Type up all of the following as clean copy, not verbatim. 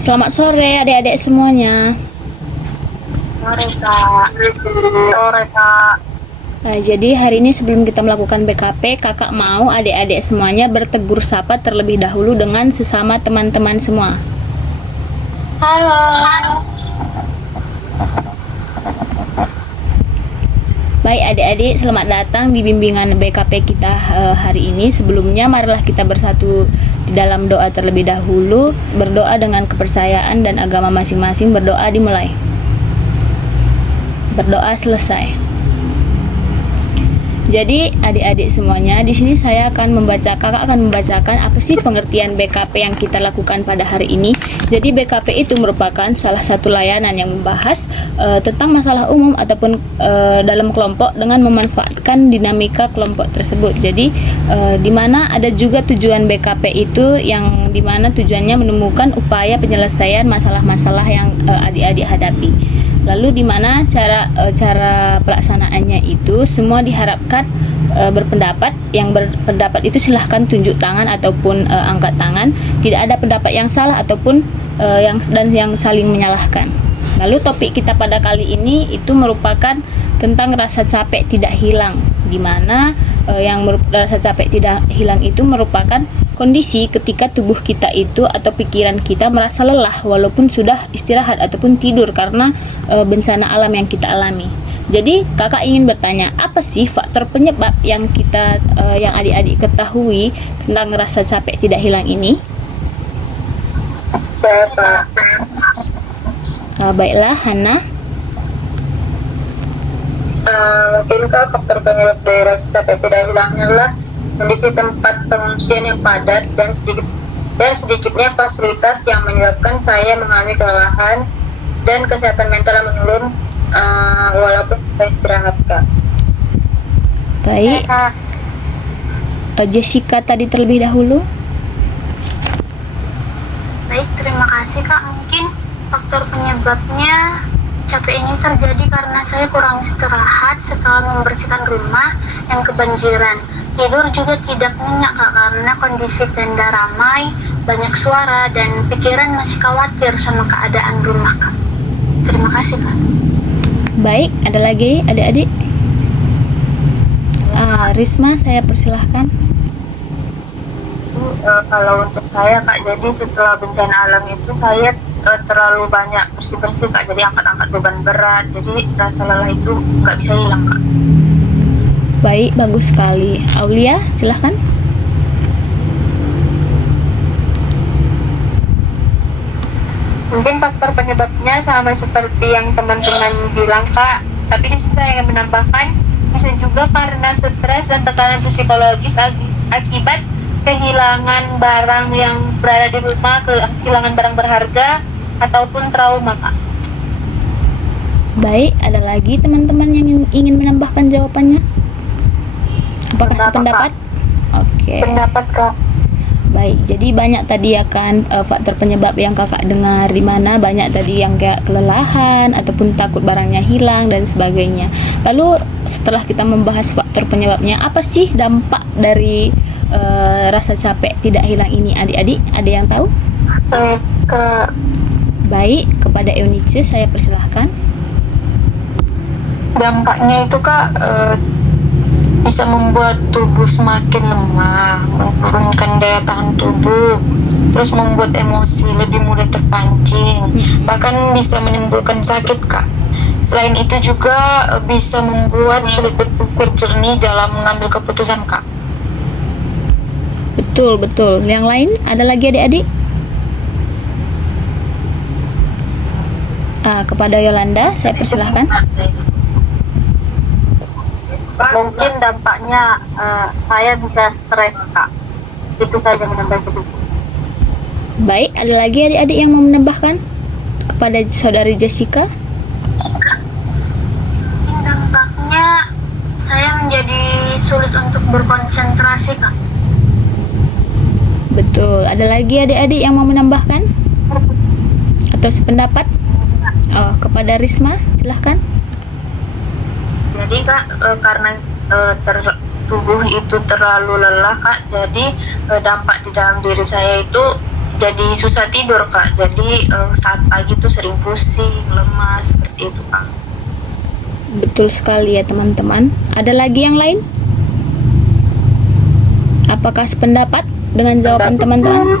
Selamat sore adik-adik semuanya. Sore Kak. Sore Kak. Nah, jadi hari ini sebelum kita melakukan BKP, kakak mau adik-adik semuanya bertegur sapa terlebih dahulu dengan sesama teman-teman semua. Halo. Baik adik-adik, selamat datang di bimbingan BKP kita hari ini. Sebelumnya marilah kita bersatu di dalam doa terlebih dahulu. Berdoa dengan kepercayaan dan agama masing-masing. Berdoa dimulai. Berdoa selesai. Jadi adik-adik semuanya, di sini kakak akan membacakan apa sih pengertian BKP yang kita lakukan pada hari ini. Jadi BKP itu merupakan salah satu layanan yang membahas tentang masalah umum ataupun dalam kelompok dengan memanfaatkan dinamika kelompok tersebut. Jadi di mana ada juga tujuan BKP itu yang di mana tujuannya menemukan upaya penyelesaian masalah-masalah yang adik-adik hadapi. Lalu di mana cara pelaksanaannya itu semua diharapkan berpendapat. Yang berpendapat itu silahkan tunjuk tangan ataupun angkat tangan. Tidak ada pendapat yang salah ataupun yang saling menyalahkan. Lalu topik kita pada kali ini itu merupakan tentang rasa capek tidak hilang, di mana rasa capek tidak hilang itu merupakan kondisi ketika tubuh kita itu atau pikiran kita merasa lelah walaupun sudah istirahat ataupun tidur karena bencana alam yang kita alami. Jadi kakak ingin bertanya, apa sih faktor penyebab yang adik-adik ketahui tentang rasa capek tidak hilang ini? Baiklah, Hana. Mungkinkah faktor penyebab dari rasa capek tidak hilangnya adalah kondisi tempat pengungsian yang padat dan sedikitnya fasilitas yang menyebabkan saya mengalami kelelahan dan kesehatan mental yang menurun walaupun saya istirahat, Kak. Baik. Jessica tadi terlebih dahulu. Baik, terima kasih Kak. Mungkin faktor penyebabnya capek ini terjadi karena saya kurang istirahat setelah membersihkan rumah yang kebanjiran. Tidur juga tidak nyenyak Kak karena kondisi tenda ramai, banyak suara, dan pikiran masih khawatir sama keadaan rumah Kak. Terima kasih Kak. Baik, ada lagi adik-adik? Risma, saya persilahkan. Kalau untuk saya Kak, jadi setelah bencana alam itu saya terlalu banyak bersih-bersih Kak, jadi angkat-angkat beban berat, jadi rasa lelah itu nggak bisa hilang Kak. Baik, bagus sekali. Aulia, silahkan. Mungkin faktor penyebabnya sama seperti yang teman-teman bilang Kak, tapi di sini saya ingin menambahkan bisa juga karena stres dan tekanan psikologis akibat kehilangan barang yang berada di rumah, kehilangan barang berharga ataupun trauma Kak. Baik, ada lagi teman-teman yang ingin menambahkan jawabannya? Apakah sependapat? Oke. Sependapat Kak. Baik, jadi banyak tadi ya kan faktor penyebab yang kakak dengar, di mana banyak tadi yang kayak kelelahan ataupun takut barangnya hilang dan sebagainya. Lalu setelah kita membahas faktor penyebabnya, apa sih dampak dari rasa capek tidak hilang ini adik-adik? Ada yang tahu? Baik, kepada Eunice saya persilahkan. Dampaknya itu Kak bisa membuat tubuh semakin lemah, menurunkan daya tahan tubuh, terus membuat emosi lebih mudah terpancing, bahkan bisa menimbulkan sakit Kak. Selain itu juga bisa membuat sulit berpikir jernih dalam mengambil keputusan Kak. Betul. Yang lain ada lagi adik-adik? Kepada Yolanda saya persilahkan. Mungkin dampaknya saya bisa stres Kak. Itu saja menambah sedikit. Baik, ada lagi adik-adik yang mau menambahkan? Kepada saudari Jessica. Mungkin dampaknya saya menjadi sulit untuk berkonsentrasi Kak. Betul, ada lagi adik-adik yang mau menambahkan? Atau sependapat? Kepada Risma, silahkan. Jadi Kak, karena tubuh itu terlalu lelah Kak, jadi dampak di dalam diri saya itu jadi susah tidur kak. Jadi saat pagi tuh sering pusing, lemas seperti itu kak. Betul sekali ya teman-teman. Ada lagi yang lain? Apakah sependapat dengan jawaban teman-teman?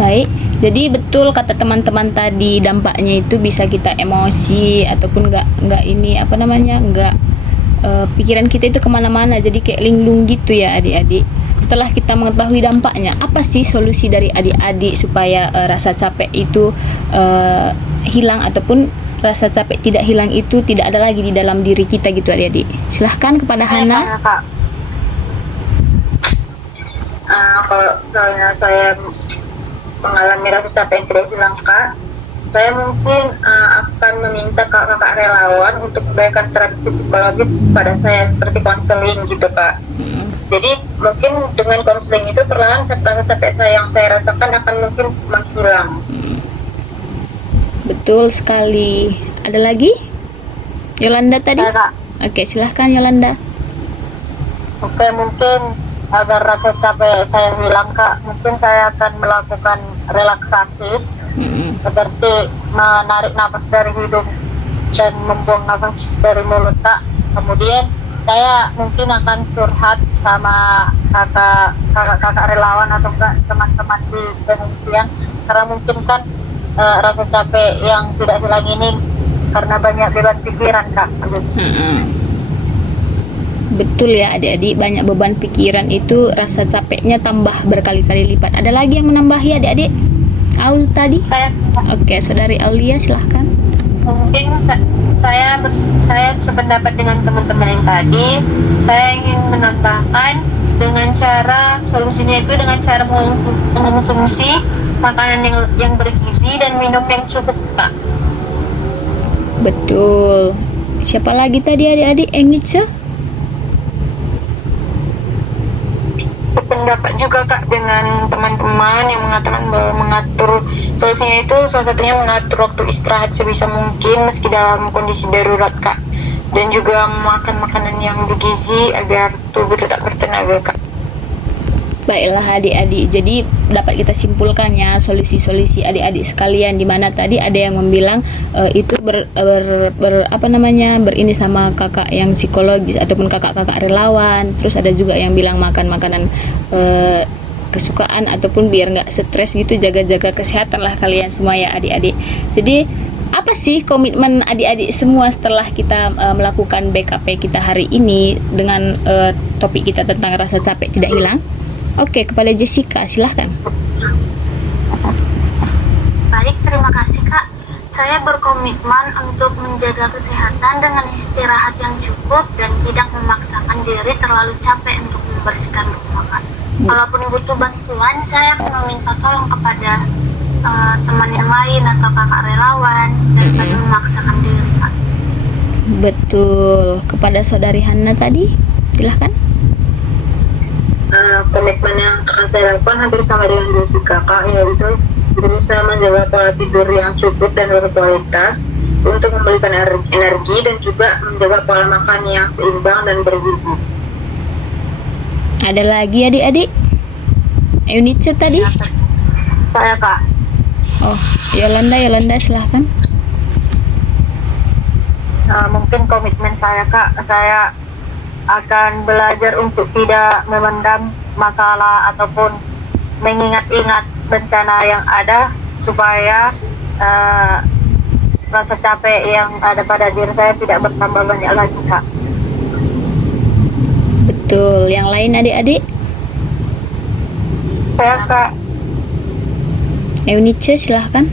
Baik, jadi betul kata teman-teman tadi, dampaknya itu bisa kita emosi ataupun nggak ini apa namanya nggak pikiran kita itu kemana-mana, jadi kayak linglung gitu ya adik-adik. Setelah kita mengetahui dampaknya, apa sih solusi dari adik-adik supaya rasa capek itu hilang ataupun rasa capek tidak hilang itu tidak ada lagi di dalam diri kita gitu adik-adik. Silahkan kepada Hana. Kalau misalnya saya mengalami rasa capek yang tidak hilang kak, saya mungkin akan meminta kakak relawan untuk memberikan terapi psikologi pada saya seperti konseling gitu kak. Jadi mungkin dengan konseling itu perlahan rasa capek saya yang saya rasakan akan mungkin menghilang. Betul sekali. Ada lagi? Yolanda tadi? Kak. Oke, silahkan Yolanda. Oke, mungkin agar rasa capek saya hilang kak, mungkin saya akan melakukan relaksasi seperti menarik nafas dari hidung dan membuang nafas dari mulut kak. Kemudian saya mungkin akan curhat sama kakak relawan atau enggak teman-teman di pengungsian, karena mungkin kan rasa capek yang tidak hilang ini karena banyak beban pikiran kak. Betul ya adik-adik, banyak beban pikiran itu rasa capeknya tambah berkali-kali lipat. Ada lagi yang menambahi adik-adik? Aul tadi? Oke, saudari Aulia silahkan. Mungkin saya sependapat dengan teman-teman yang tadi. Saya ingin menambahkan dengan cara solusinya itu dengan cara mengonsumsi makanan yang bergizi dan minum yang cukup kak. Betul. Siapa lagi tadi adik-adik? Engice? Pendapat juga kak dengan teman-teman yang mengatakan bahwa mengatur solusinya itu salah satunya mengatur waktu istirahat sebisa mungkin meski dalam kondisi darurat kak, dan juga makan makanan yang bergizi agar tubuh tetap bertenaga kak. Baiklah adik-adik, jadi dapat kita simpulkan ya solusi-solusi adik-adik sekalian, di mana tadi ada yang membilang itu berini sama kakak yang psikologis ataupun kakak-kakak relawan. Terus ada juga yang bilang makan makanan kesukaan ataupun biar nggak stres gitu, jaga-jaga kesehatan lah kalian semua ya adik-adik. Jadi apa sih komitmen adik-adik semua setelah kita melakukan BKP kita hari ini dengan topik kita tentang rasa capek tidak hilang? Oke, kepada Jessica, silahkan. Baik, terima kasih Kak. Saya berkomitmen untuk menjaga kesehatan dengan istirahat yang cukup dan tidak memaksakan diri terlalu capek untuk membersihkan rumah Kak. Kalaupun butuh bantuan, saya akan meminta tolong kepada teman yang lain atau kakak relawan daripada memaksakan diri Kak. Betul. Kepada saudari Hana tadi, silahkan. Komitmen yang akan saya lakukan hampir sama dengan Jessica kak, yaitu berusaha menjaga pola tidur yang cukup dan berkualitas untuk memberikan energi dan juga menjaga pola makan yang seimbang dan bergizi. Ada lagi adik-adik? Eunice tadi? Saya kak. Oh, Yolanda silahkan. Mungkin komitmen saya kak, saya akan belajar untuk tidak memendam masalah ataupun mengingat-ingat bencana yang ada supaya rasa capek yang ada pada diri saya tidak bertambah banyak lagi kak. Betul. Yang lain adik-adik? Saya kak. Eunice silahkan.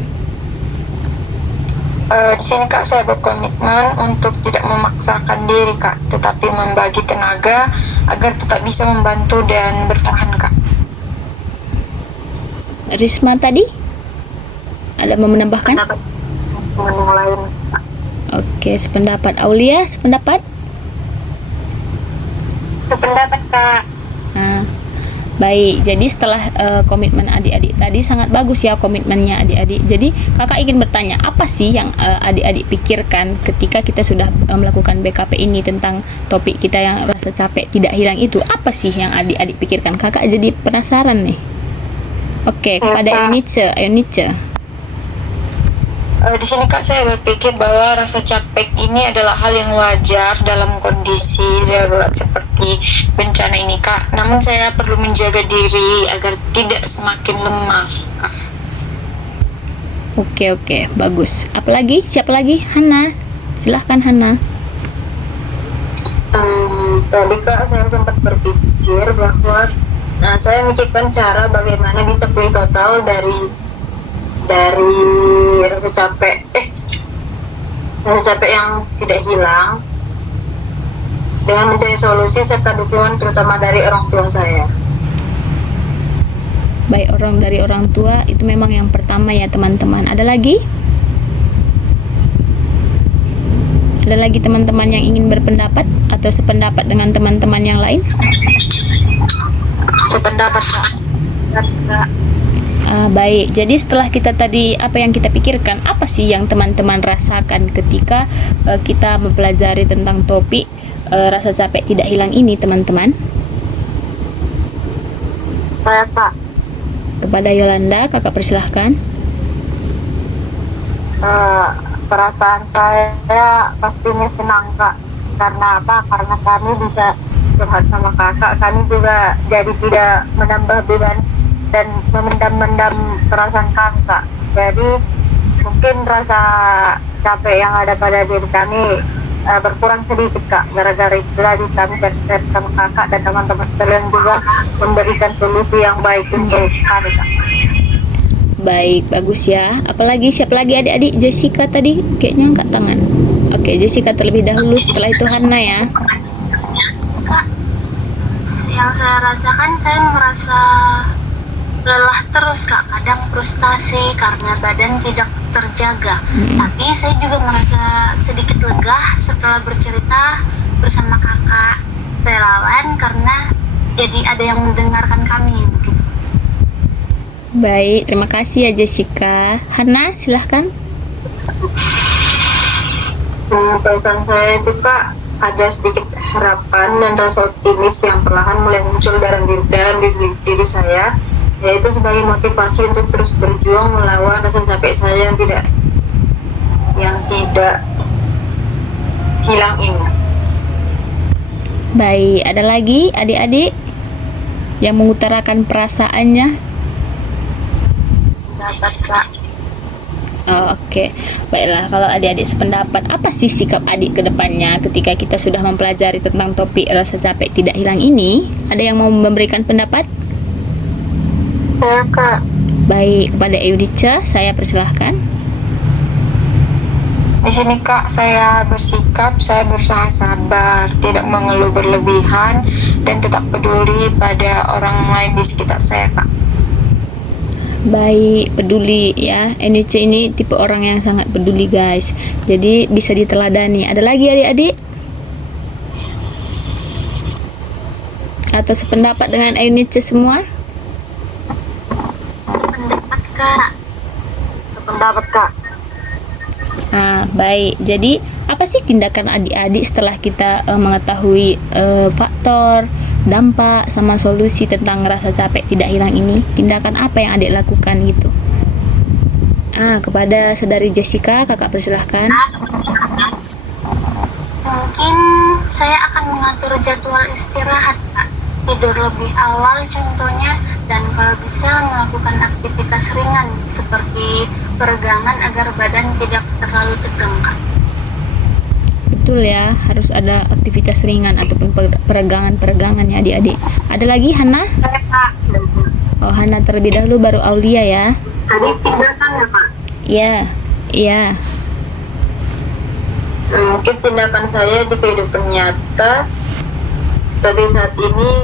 Di sini kak saya berkomitmen untuk tidak memaksakan diri kak, tetapi membagi tenaga agar tetap bisa membantu dan bertahan kak. Risma tadi? Ada mau menambahkan? Pendapat yang lain kak. Oke, sependapat. Aulia, sependapat? Sependapat kak. Nah, baik, jadi setelah komitmen adik-adik tadi sangat bagus ya komitmennya adik-adik. Jadi kakak ingin bertanya, apa sih yang adik-adik pikirkan ketika kita sudah melakukan BKP ini tentang topik kita yang rasa capek tidak hilang itu? Apa sih yang adik-adik pikirkan? Kakak jadi penasaran nih. Oke, Ya, kepada Kak. Eunice. Di sini Kak saya berpikir bahwa rasa capek ini adalah hal yang wajar dalam kondisi darurat seperti bencana ini Kak. Namun saya perlu menjaga diri agar tidak semakin lemah. Oke, bagus. Apalagi? Siapa lagi? Hana. Silahkan Hana. Tadi Kak saya sempat berpikir bahwa saya memikirkan cara bagaimana bisa pulih total dari rasa capek yang tidak hilang dengan mencari solusi serta dukungan terutama dari orang tua saya. Baik, dari orang tua itu memang yang pertama ya teman-teman. Ada lagi? Ada lagi teman-teman yang ingin berpendapat atau sependapat dengan teman-teman yang lain? Sependapat Kak. Baik, jadi setelah kita tadi apa yang kita pikirkan, apa sih yang teman-teman rasakan ketika kita mempelajari tentang topik rasa capek tidak hilang ini teman-teman? Saya Kak, Kepada Yolanda, kakak persilahkan. perasaan saya pastinya senang Kak. Karena apa? Karena kami bisa curhat sama kakak. Kami juga jadi tidak menambah beban dan memendam-mendam perasaan kami Kak. Jadi mungkin rasa capek yang ada pada diri kami berkurang sedikit Kak. Gara-gara itu tadi kami share sama kakak dan teman-teman sekalian juga memberikan solusi yang baik untuk kami Kak. Baik, bagus ya. Apalagi siapa lagi adik-adik? Jessica tadi kayaknya angkat tangan. Oke, Jessica terlebih dahulu, setelah itu Hana ya. Kak, yang saya rasakan, saya merasa lelah terus Kak, kadang frustasi karena badan tidak terjaga. Tapi saya juga merasa sedikit lega setelah bercerita bersama kakak relawan karena jadi ada yang mendengarkan kami gitu. Baik, terima kasih ya Jessica. Hana, silahkan. Perasaan saya itu Kak, ada sedikit harapan dan rasa optimis yang perlahan mulai muncul dalam diri saya, yaitu sebagai motivasi untuk terus berjuang melawan rasa capek saya yang tidak hilang ini. Baik, ada lagi adik-adik yang mengutarakan perasaannya? Dapat Kak. Oke, baiklah, kalau adik-adik sependapat, apa sih sikap adik ke depannya ketika kita sudah mempelajari tentang topik rasa capek tidak hilang ini? Ada yang mau memberikan pendapat? Saya Kak, Baik, kepada Eunice, saya persilahkan. di sini Kak saya bersikap, saya berusaha sabar, tidak mengeluh berlebihan dan tetap peduli pada orang lain di sekitar saya Kak. Baik, peduli ya. Eunice ini tipe orang yang sangat peduli guys. Jadi bisa diteladani. Ada lagi adik-adik? Atau sependapat dengan Eunice semua? Pendapat Kak. Pendapat Kak. Baik. Jadi apa sih tindakan adik-adik setelah kita mengetahui faktor, dampak, sama solusi tentang rasa capek tidak hilang ini? Tindakan apa yang adik lakukan gitu? Kepada saudari Jessica, kakak persilahkan. Mungkin saya akan mengatur jadwal istirahat Kak. Tidur lebih awal contohnya, dan kalau bisa melakukan aktivitas ringan seperti peregangan agar badan tidak terlalu tegang Kak. Betul ya, harus ada aktivitas ringan ataupun peregangan ya adik-adik. Ada lagi Hana? Saya Kak. Oh, Hana terlebih dahulu baru Aulia ya. Tadi tindakan ya Pak. Iya. Mungkin tindakan saya di kehidupan nyata seperti saat ini,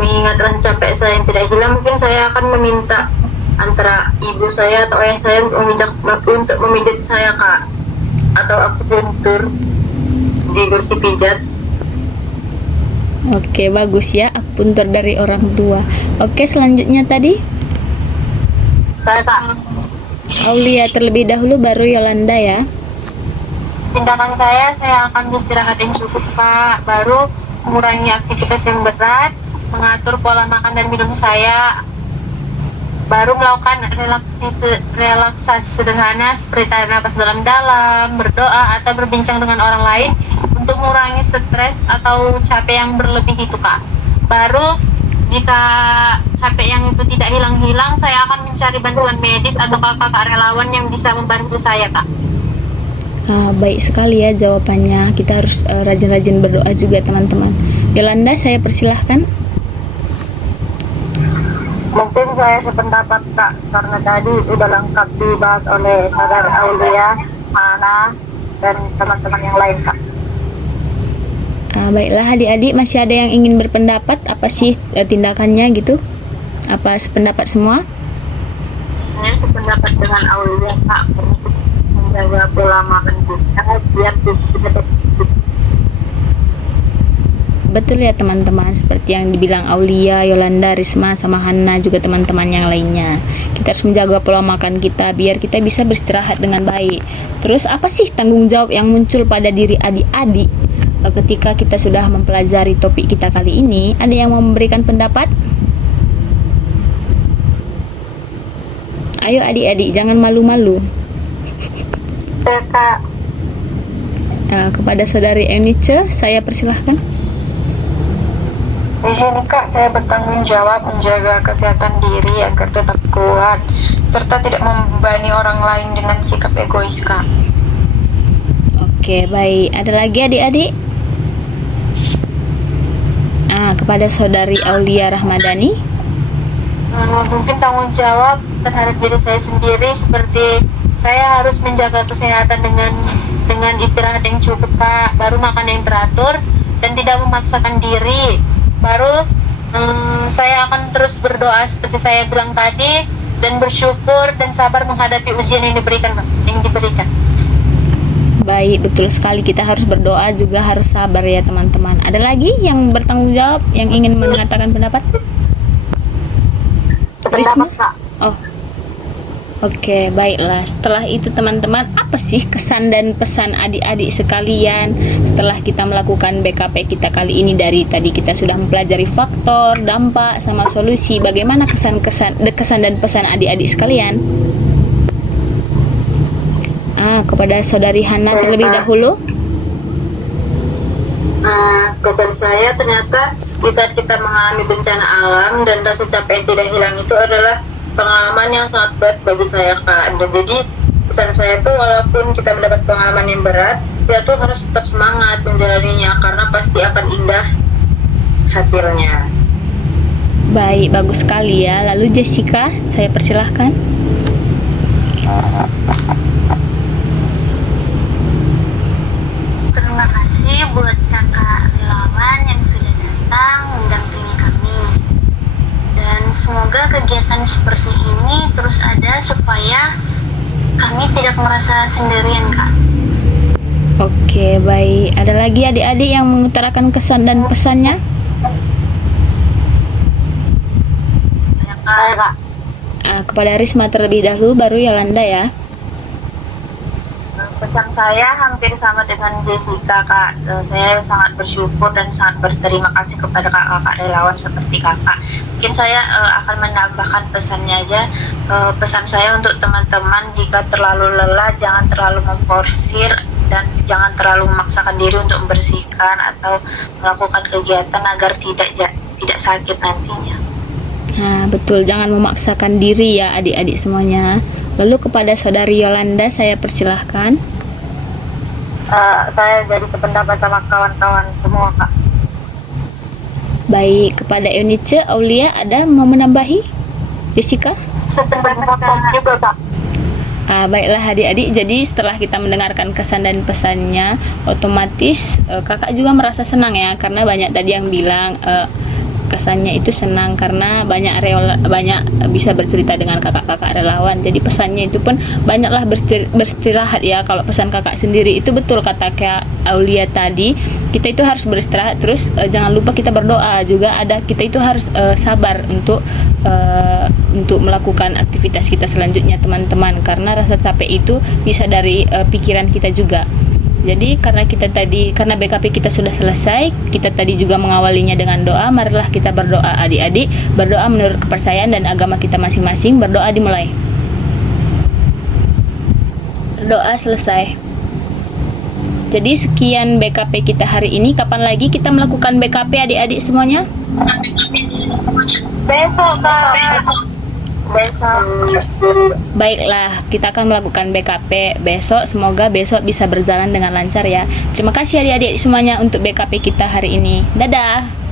mengingat rasa capek saya yang tidak hilang, mungkin saya akan meminta antara ibu saya atau ayah saya untuk memijat saya Kak, atau aku puntur di kursi pijat. Oke, bagus ya, akupuntur dari orang tua. Oke, selanjutnya tadi Saya Kak, Aulia terlebih dahulu baru Yolanda ya. tindakan saya akan beristirahat yang cukup Kak, baru mengurangi aktivitas yang berat, mengatur pola makan dan minum saya. baru melakukan relaksasi sederhana seperti tarik nafas dalam-dalam, berdoa, atau berbincang dengan orang lain untuk mengurangi stres atau capek yang berlebih itu Kak. Baru jika capek yang itu tidak hilang-hilang, saya akan mencari bantuan medis atau kakak relawan yang bisa membantu saya Kak. Baik sekali ya jawabannya. Kita harus rajin-rajin berdoa juga teman-teman. Yolanda, saya persilahkan. Mungkin saya sependapat Kak, karena tadi udah lengkap dibahas oleh saudara Aulia, Mana, dan teman-teman yang lain Kak. Baiklah adik-adik, masih ada yang ingin berpendapat? Apa sih tindakannya gitu? Apa sependapat semua? Saya sependapat dengan Aulia Kak, untuk menjaga pola makan kita biar tidak. Betul ya teman-teman, seperti yang dibilang Aulia, Yolanda, Risma, sama Hana, juga teman-teman yang lainnya. Kita harus menjaga pola makan kita biar kita bisa beristirahat dengan baik. Terus apa sih tanggung jawab yang muncul pada diri adik-adik ketika kita sudah mempelajari topik kita kali ini? Ada yang mau memberikan pendapat? Ayo adik-adik, jangan malu-malu. Saya Kak. Kepada saudari Eunice, saya persilahkan. Di sini Kak, saya bertanggung jawab menjaga kesehatan diri agar tetap kuat, serta tidak membebani orang lain dengan sikap egois Kak. Oke, baik. Ada lagi adik-adik? Kepada saudari Aulia Rahmadani. Mungkin tanggung jawab terhadap diri saya sendiri, seperti saya harus menjaga kesehatan dengan istirahat yang cukup Kak, baru makan yang teratur dan tidak memaksakan diri. Baru saya akan terus berdoa seperti saya bilang tadi, dan bersyukur dan sabar menghadapi ujian yang diberikan. Baik, betul sekali, kita harus berdoa juga harus sabar ya teman-teman. Ada lagi yang bertanggung jawab yang ingin mengatakan pendapat? Pendapat Kak. Oke, baiklah. Setelah itu teman-teman, apa sih kesan dan pesan adik-adik sekalian setelah kita melakukan BKP kita kali ini? Dari tadi kita sudah mempelajari faktor, dampak, sama solusi. Bagaimana kesan dan pesan adik-adik sekalian? Kepada saudari Hana terlebih dahulu. Kesan saya ternyata di saat kita mengalami bencana alam dan rasa capek yang tidak hilang itu adalah pengalaman yang sangat berat bagi saya Kak. Dan jadi pesan saya tuh, walaupun kita mendapat pengalaman yang berat, kita tuh harus tetap semangat menjalaninya karena pasti akan indah hasilnya. Baik, bagus sekali ya. Lalu Jessica, saya persilahkan. Terima kasih buat kakak relawan yang sudah datang mendampingi kami. Dan semoga kegiatan seperti ini terus ada supaya kami tidak merasa sendirian Kak. Oke, baik. Ada lagi adik-adik yang mengutarakan kesan dan pesannya? Saya Kak. Kepada Risma terlebih dahulu, baru Yolanda ya. Pesan saya hampir sama dengan Jessica Kak. Saya sangat bersyukur dan sangat berterima kasih kepada kakak relawan seperti kakak. Mungkin saya akan menambahkan pesannya aja. Pesan saya untuk teman-teman, jika terlalu lelah jangan terlalu memforsir dan jangan terlalu memaksakan diri untuk membersihkan atau melakukan kegiatan agar tidak sakit nantinya. Betul, jangan memaksakan diri ya adik-adik semuanya. Lalu kepada saudari Yolanda, saya persilahkan. Saya jadi sependapat sama kawan-kawan semua Kak. Baik, kepada Eunice, Aulia, ada mau menambahi? Jessica? Sependapat juga Kak. Baiklah adik-adik, jadi setelah kita mendengarkan kesan dan pesannya, otomatis kakak juga merasa senang ya, karena banyak tadi yang bilang kesannya itu senang karena banyak bisa bercerita dengan kakak-kakak relawan. Jadi pesannya itu pun banyaklah beristirahat ya. Kalau pesan kakak sendiri itu betul kata Kak Aulia tadi, kita itu harus beristirahat, terus jangan lupa kita berdoa juga. Kita itu harus sabar untuk melakukan aktivitas kita selanjutnya teman-teman, karena rasa capek itu bisa dari pikiran kita juga. Jadi karena BKP kita sudah selesai, kita tadi juga mengawalinya dengan doa. Marilah kita berdoa adik-adik, berdoa menurut kepercayaan dan agama kita masing-masing. Berdoa dimulai. Berdoa selesai. Jadi sekian BKP kita hari ini. Kapan lagi kita melakukan BKP adik-adik semuanya? Besok Kak. Besok. Baiklah, kita akan melakukan BKP besok. Semoga besok bisa berjalan dengan lancar ya. Terima kasih adik-adik semuanya untuk BKP kita hari ini. Dadah.